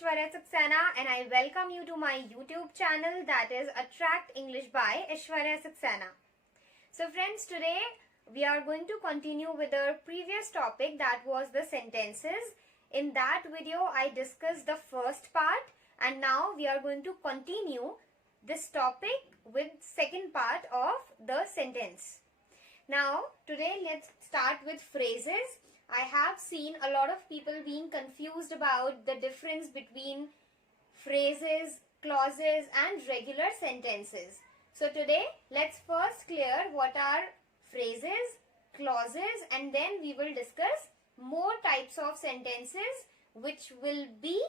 Aishwarya Saxena and I welcome you to my YouTube channel, that is Attract English by Aishwarya Saxena. So friends, today we are going to continue with our previous topic, that was the sentences. In that video I discussed the first part and now we are going to continue this topic with second part of the sentence. Now today let's start with phrases. I have seen a lot of people being confused about the difference between phrases, clauses and regular sentences. So today let's first clear what are phrases, clauses, and then we will discuss more types of sentences which will be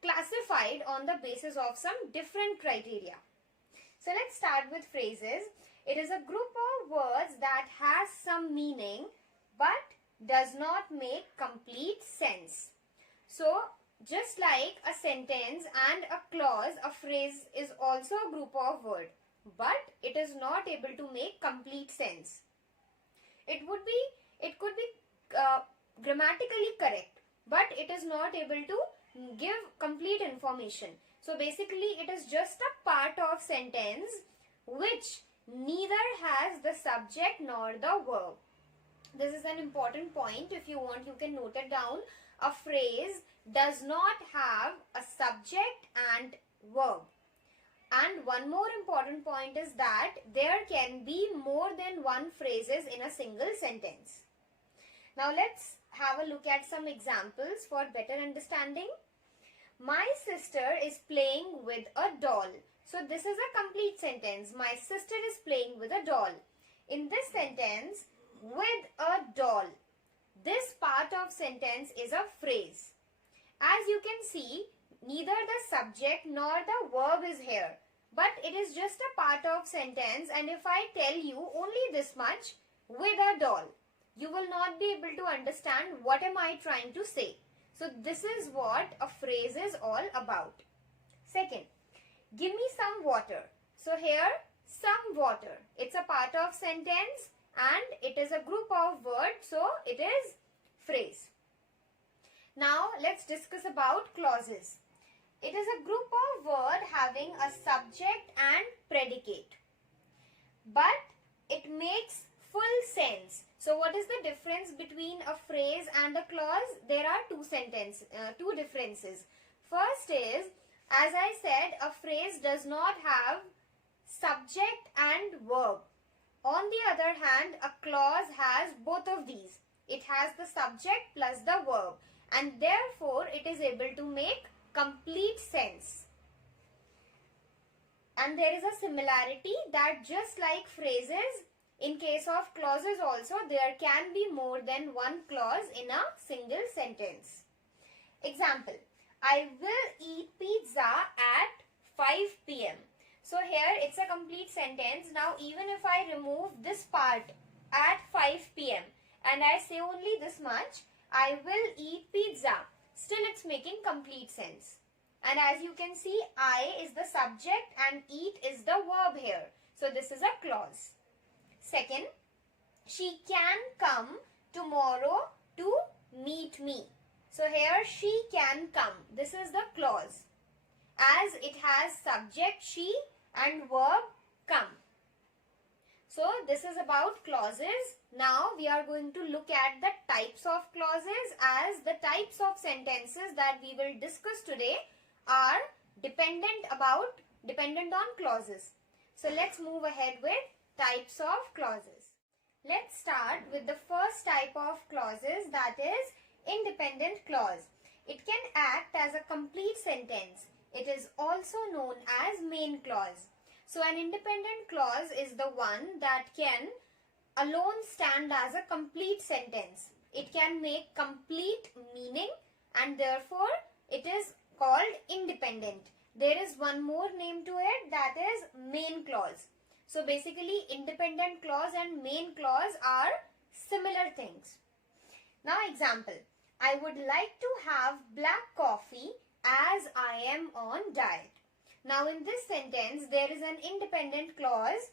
classified on the basis of some different criteria. So let's start with phrases. It is a group of words that has some meaning but does not make complete sense. So just like a sentence and a clause, a phrase is also a group of words, but it is not able to make complete sense. It could be grammatically correct, but it is not able to give complete information. So basically it is just a part of sentence which neither has the subject nor the verb. This is an important point. If you want, you can note it down. A phrase does not have a subject and verb. And one more important point is that there can be more than one phrases in a single sentence. Now let's have a look at some examples for better understanding. My sister is playing with a doll. So this is a complete sentence. My sister is playing with a doll. In this sentence, with a doll, this part of sentence is a phrase. As you can see, neither the subject nor the verb is here, but it is just a part of sentence, and if I tell you only this much, with a doll, you will not be able to understand what am I trying to say. So this is what a phrase is all about. Second, give me some water. So here, some water. It's a part of sentence and it is a group of words, so it is phrase. Now let's discuss about clauses. It is a group of words having a subject and predicate, but it makes full sense. So what is the difference between a phrase and a clause? There are two differences. First is, as I said, a phrase does not have subject and verb. On the other hand, a clause has both of these. It has the subject plus the verb, and therefore it is able to make complete sense. And there is a similarity that just like phrases, in case of clauses also, there can be more than one clause in a single sentence. Example, I will eat pizza at 5 p.m. So here it's a complete sentence. Now even if I remove this part at 5 p.m. and I say only this much, I will eat pizza, still it's making complete sense. And as you can see, I is the subject and eat is the verb here. So this is a clause. Second, she can come tomorrow to meet me. So here she can come. This is the clause. As it has subject she and verb come. So this is about clauses. Now we are going to look at the types of clauses, as the types of sentences that we will discuss today are dependent on clauses. So let's move ahead with types of clauses. Let's start with the first type of clauses, that is independent clause. It can act as a complete sentence. It is also known as main clause. So an independent clause is the one that can alone stand as a complete sentence. It can make complete meaning and therefore it is called independent. There is one more name to it, that is main clause. So basically independent clause and main clause are similar things. Now example, I would like to have black coffee as I am on diet. Now in this sentence there is an independent clause.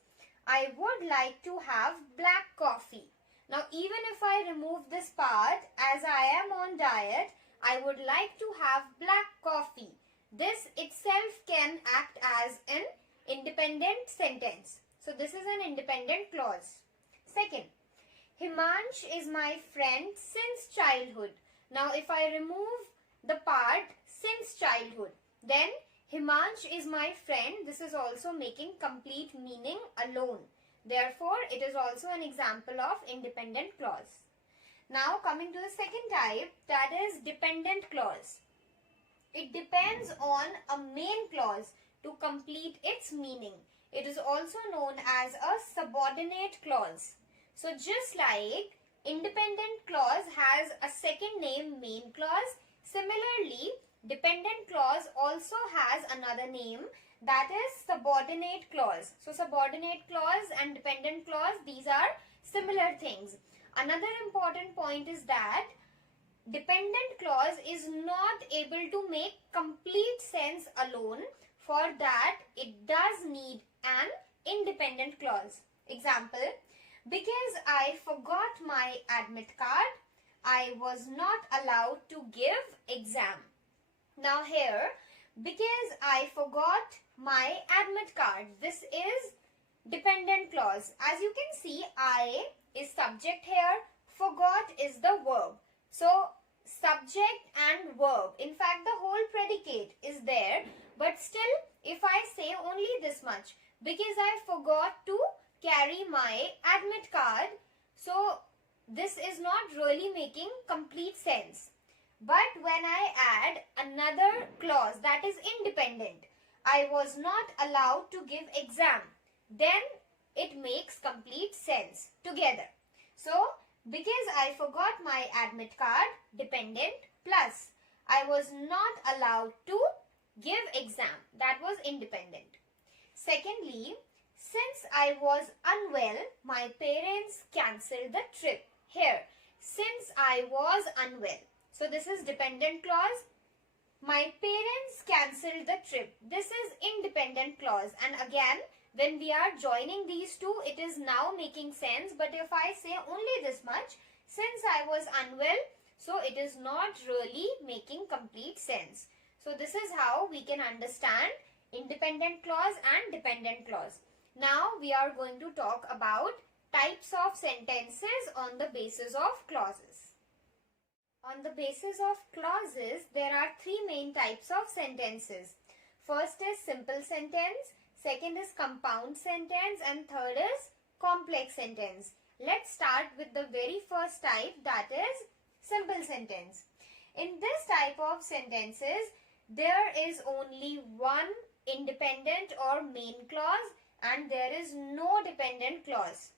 I would like to have black coffee. Now even if I remove this part, as I am on diet, I would like to have black coffee. this itself can act as an independent sentence. So this is an independent clause. Second, Himansh is my friend since childhood. Now if I remove the part since childhood, then Himansh is my friend. This is also making complete meaning alone. Therefore, it is also an example of independent clause. Now coming to the second type, that is dependent clause. It depends on a main clause to complete its meaning. It is also known as a subordinate clause. So just like independent clause has a second name, main clause, similarly dependent clause also has another name, that is subordinate clause. So subordinate clause and dependent clause, these are similar things. Another important point is that dependent clause is not able to make complete sense alone. For that, it does need an independent clause. Example, because I forgot my admit card, I was not allowed to give exam. Now here, because I forgot my admit card, this is dependent clause. As you can see, I is subject here, forgot is the verb. So subject and verb, in fact the whole predicate is there, but still if I say only this much, because I forgot to carry my admit card, so this is not really making complete sense. But when I add another clause that is independent, I was not allowed to give exam, then it makes complete sense together. So because I forgot my admit card, dependent, plus I was not allowed to give exam, that was independent. Secondly, since I was unwell, my parents cancelled the trip. Here, since I was unwell. So this is dependent clause. My parents cancelled the trip. This is independent clause. And again, when we are joining these two, it is now making sense. But if I say only this much, since I was unwell, so it is not really making complete sense. So this is how we can understand independent clause and dependent clause. Now we are going to talk about types of sentences on the basis of clauses. On the basis of clauses, there are three main types of sentences. First is simple sentence, second is compound sentence, and third is complex sentence. Let's start with the very first type, that is simple sentence. In this type of sentences, there is only one independent or main clause and there is no dependent clause.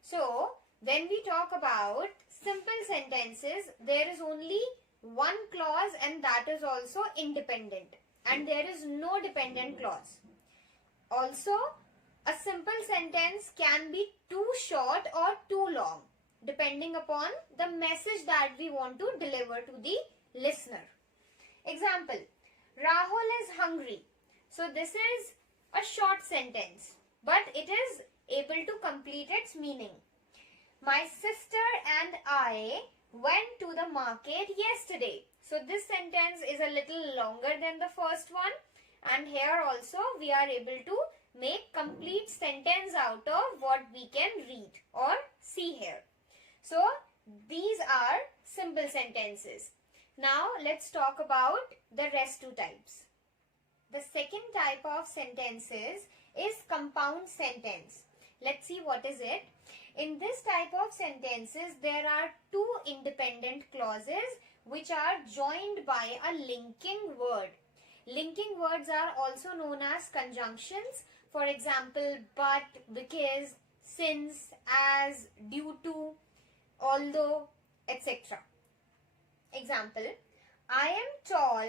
So, when we talk about simple sentences, there is only one clause and that is also independent and there is no dependent clause. Also, a simple sentence can be too short or too long depending upon the message that we want to deliver to the listener. Example, Rahul is hungry. So this is a short sentence, but it is able to complete its meaning. My sister and I went to the market yesterday. So this sentence is a little longer than the first one, and here also we are able to make complete sentence out of what we can read or see here. So these are simple sentences. Now let's talk about the rest two types. The second type of sentences is compound sentence. Let's see what is it. In this type of sentences, there are two independent clauses which are joined by a linking word. Linking words are also known as conjunctions. For example, but, because, since, as, due to, although, etc. Example, I am tall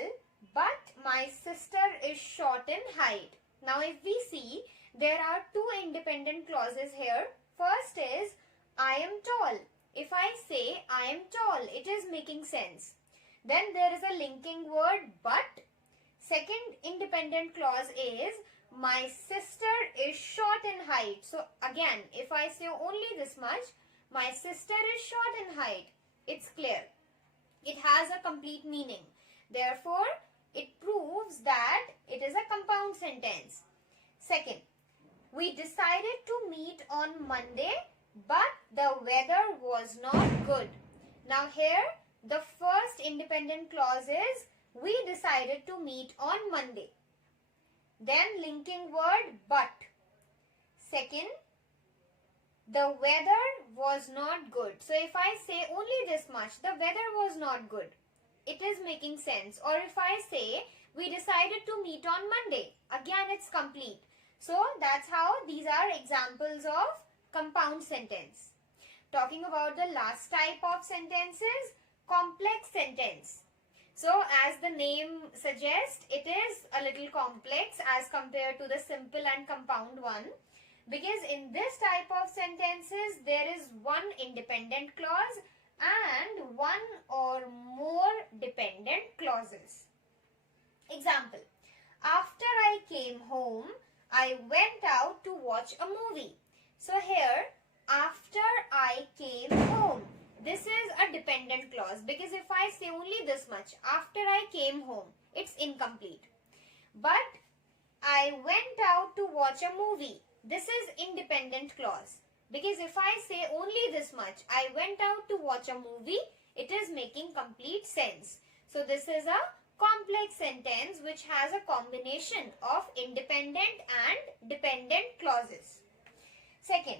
but my sister is short in height. Now if we see, there are two independent clauses here. First is I am tall. If I say I am tall, it is making sense. Then there is a linking word but. Second independent clause is my sister is short in height. So again, if I say only this much, my sister is short in height, it's clear. It has a complete meaning. Therefore, it proves that Second, we decided to meet on Monday, but the weather was not good. Now here, the first independent clause is we decided to meet on Monday. Then linking word but. Second, the weather was not good. So if I say only this much, the weather was not good, it is making sense. Or if I say we decided to meet on Monday, again it's complete. So that's how these are examples of compound sentence. Talking about the last type of sentences, complex sentence. So as the name suggests, it is a little complex as compared to the simple and compound one. Because in this type of sentences, there is one independent clause and one or more dependent clauses. Example, after I came home, I went out to watch a movie. So here, after I came home, this is a dependent clause because if I say only this much, after I came home, it's incomplete. But I went out to watch a movie, this is independent clause because if I say only this much, I went out to watch a movie, it is making complete sense. So this is a complex sentence which has a combination of independent and dependent clauses. Second,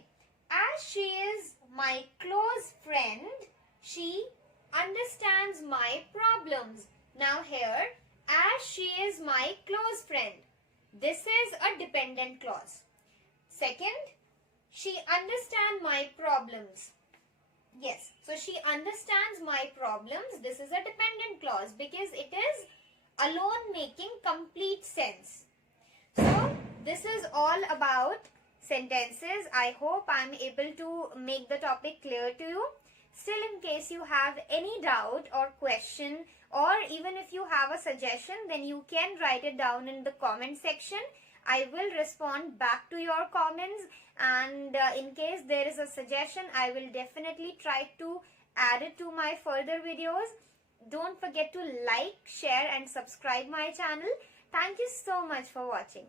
as she is my close friend, she understands my problems. Now here, as she is my close friend, this is a dependent clause. Second, she understands my problems. Yes, so she understands my problems. This is a dependent clause because it is alone making complete sense. So this is all about sentences. I hope I am able to make the topic clear to you. Still, in case you have any doubt or question, or even if you have a suggestion, then you can write it down in the comment section. I will respond back to your comments, and in case there is a suggestion, I will definitely try to add it to my further videos. Don't forget to like, share and subscribe my channel. Thank you so much for watching.